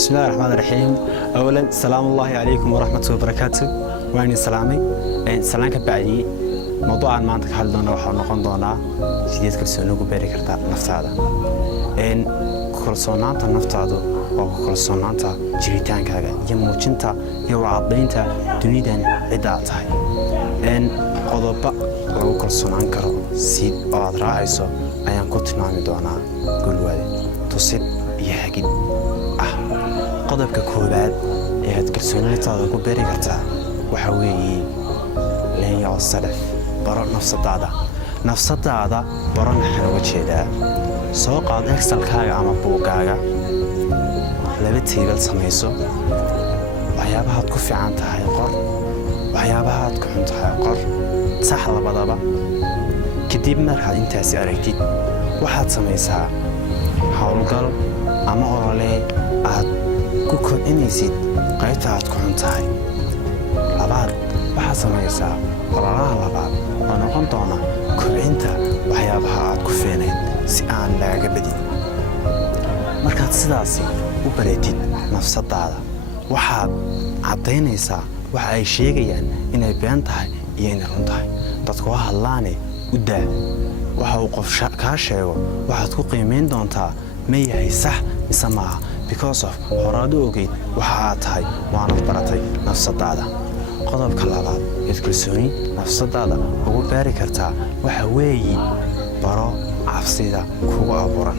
بسم الله الرحمن الرحيم. أولا سلام الله عليكم ورحمة الله وبركاته. وأنا سلامي سلامك بعدي موضوع ما عندك حل دونا وحنا نقندونا سيدك كلسونو كبيري كرتا نفط هذا إن كلسونان تا نفط هذا أو كلسونان تا جريتان كذا يموتين تا يوعدين تا دنيا عداتها إن قضبة أو كلسونان كرو سيد أضرع عيسو أيام كنت نعمل دونا كل وادي تصيب يحكي qodobka koobaad ee aad kalsoonida ku beeri kartaa waxa weeye leeyahay salaf baro nafsadaada baro maxaa uga jeedaa soo qaad excelkaaga ama buugaaga laba table samayso waxyaabaha aad ku fiican tahay qor waxyaabaha aad ku xun tahay qor sax labadaba kadib markaad intaas aragtid waxaad samaysaa hawlgal ama olole aad ku kordhinaysid qaybta aad ku xun tahay labaad waxaad samaysaa ololaha labaad oo noqon doona kobcinta waxyaabaha aad ku fiicnayd si aan lagaga badin markaad sidaasi u bareetid nafsadaada waxaad caddaynaysaa waxa ay sheegayaan inay been tahay iyo inay run tahay dadku waa hadlaane u daa waxa uu qof kaa sheego waxaad ku qiimayn doontaa ma yahay sax mise maaha because of horaad ogeyd waxa aad tahay waana baratay nafsadaada qodobka labaad ee kalsooni nafsadaada ugu beeri kartaa waxa weeye baro cabsida kugu abuuran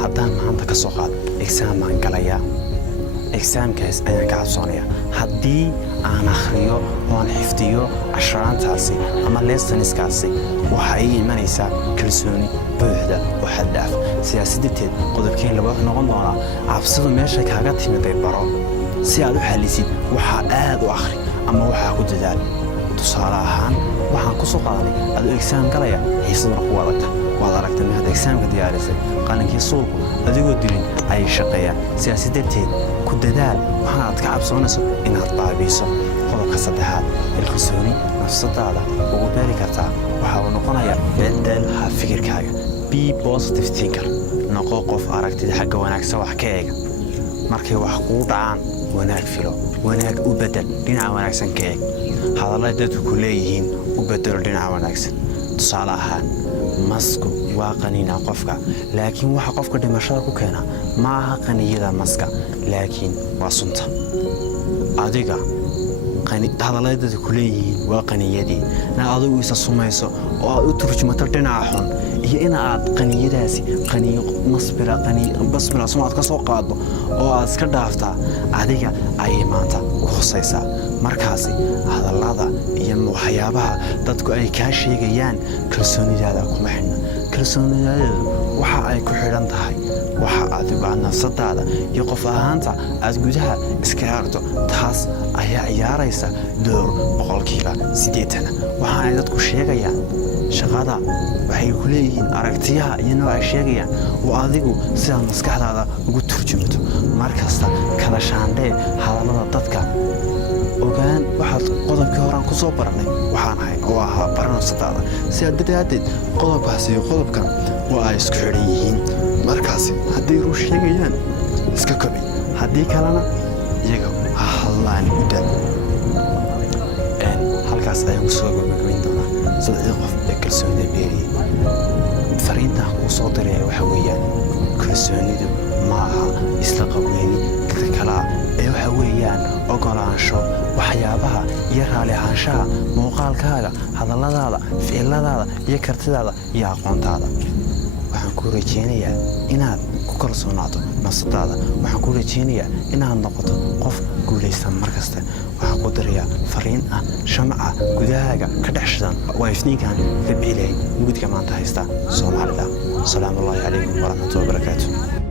haddaan maanta ka soo qaad exam aan galaya examkaas ayaan ka cabsoonaya haddii aan akhriyo oo aan xifdiyo casharaantaasi ama lessonskaasi waxa ay imanaysaa kalsooni buuxda oo xad dhaaf siyaasadeed qodobkeen labaad noqon doona cabsidu meesha kaaga timiday baro si aad u xalisid waxa aad u akhri ama waxa ku dadaal tusaale ahaan waxaan ku soo qaadanay adoo exam galaya xiisad ku waad aragtay inaad examka diyaarisay qalinkii suuqu adigoo dilin ay shaqeeyaan siyaasadeed ku dadaal waxaad ka cabsoonayso inaad baabiiso qodobka saddexaad kalsooni nafsadaada ugu beeri kartaa waxa uu noqonayaa bedel ha fikirkaaga be positive thinker noqo qof aragtida xagga wanaagsan wax ka eega markay wax kugu dhacaan wanaag filo wanaag u bedel dhinaca wanaagsan ka eeg hadallada dadku ku leeyihiin u bedelo dhinaca wanaagsan tusaale ahaan masku waa qaniina qofka laakiin waxa qofka dhimashada ku keena ma aha qaniyada maska laakiin waa sunta adiga hadallada dadku ku leeyihiin waa qaniyadii na adigu isa sumayso oo aad u turjumato dhinaca xun iyo in aad qaniyadaasi qaniyo basmila sumaad ka soo qaado oo aad iska dhaaftaa adiga ayay maanta u khusaysaa markaasi hadallada iyo waxyaabaha dadku ay kaa sheegayaan kalsoonidaada kuma xidhna kalsoonidaadu waxa ay ku xidhan tahay waxa adigu aad nafsadaada iyo qof ahaanta aad gudaha iska aragto taas ayaa ciyaaraysa door 80% waxa ay dadku sheegayaan shaqada waxay ku leeyihiin aragtiyaha iyo nooca ay sheegayaan oo adigu sida maskaxdaada ugu turjumato markasta kala shaandhee hadallada dadka ogaan waxaad qodobkii horaan ku soo baranay waxaan ahay oo ahaa baranasadaada si aad badaadeed qodobkaasi iyo qodobkan waa ay isku xidhan yihiin markaasi haddii ruu sheegayaan iska kobi haddii kalena iyaga ha hadlaan u daa halkaas ayaan kusoo gabagabayn doonaa saddex qof ee kalsoonida beeriyey fariinta kuu soo diraya waxa weeyaan kalsoonidu ma aha isla qabweyni dadka kalaa ee waxa weeyaan ogolaansho waxyaabaha iyo raali ahaanshaha muuqaalkaaga hadalladaada ficiladaada iyo kartidaada iyo aqoontaada waxaan ku rajeynayaa inaad ku kalsoonaato nafsadaada waxaan ku rajeynayaa inaad noqoto qof guulaysan markasta waxaan ku dirayaa fariin ah shamca gudahaaga ka dhex shidan waa ifniinkan ka bixilahay mugdiga maanta haysta Soomaalida. Salaamu Allaahi calaykum waraxmatullaahi wabarakaatuh.